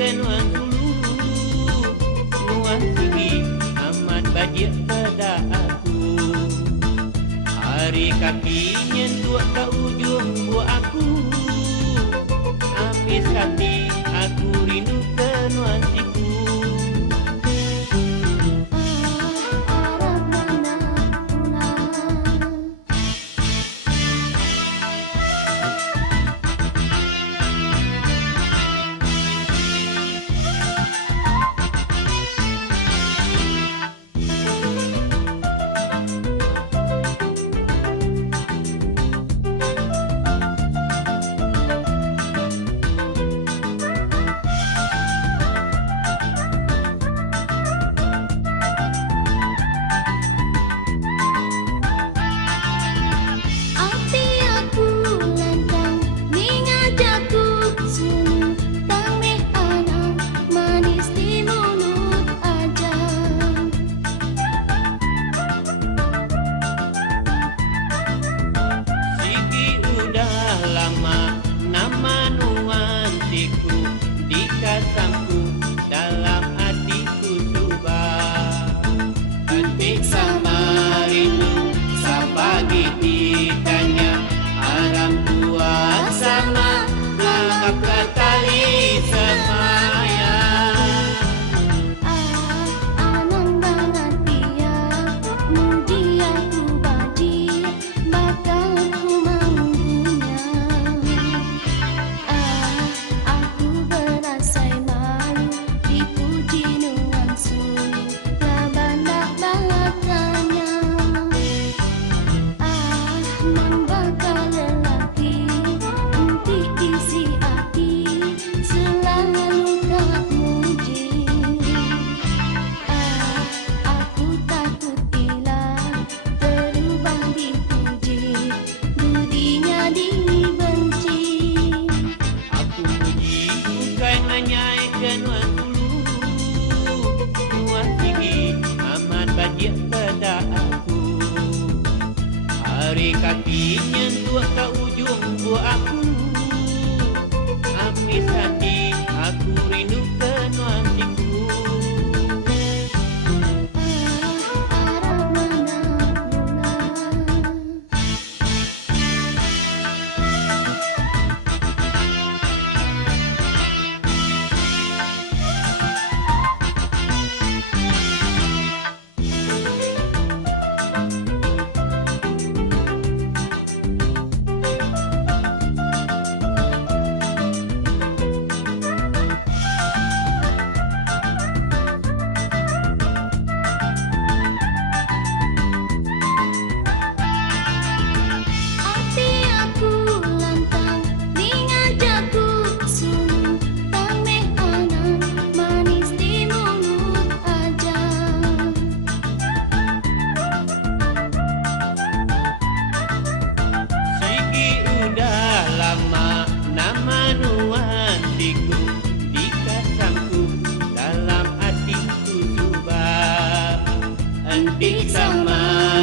kenuan dulu nuan tinggi amat bajik pada aku. Hari kaki nyentuh ke ujung buat aku. Amis hati aku rindu kenuan siku. Dikasangku dalam hatiku subah. Ketik sama rindu sapagi ditanya. Aram tua sama menganggap ke tali semaya. Anang banget dia muji aku baji bakal ku manggunya. Aku berasai malu dipuji nuan sulu labandak balatanya. Mang bakal lelaki nanti isi hati selalu kak muji. Aku takut hilang terubah dipuji budinya dibenci. Aku puji bukan hanya kenuan dulu nuan tinggi amat bajik pada aku. Hari kaki nyentuh ke ujung buat aku. Amis hati aku rindu kenuan siku. Arah mana pulang. Hati aku lantang mengajakku sulu tameh anang manis di mulut aja. Sigi udah lama nama nuan siku. Dikasangku dalam hatiku subah. Entik sama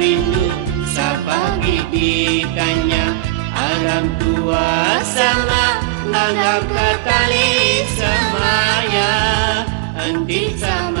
rindu sapagi ditanya. Aram tua sama menganggap ke tali semaya. Entik sama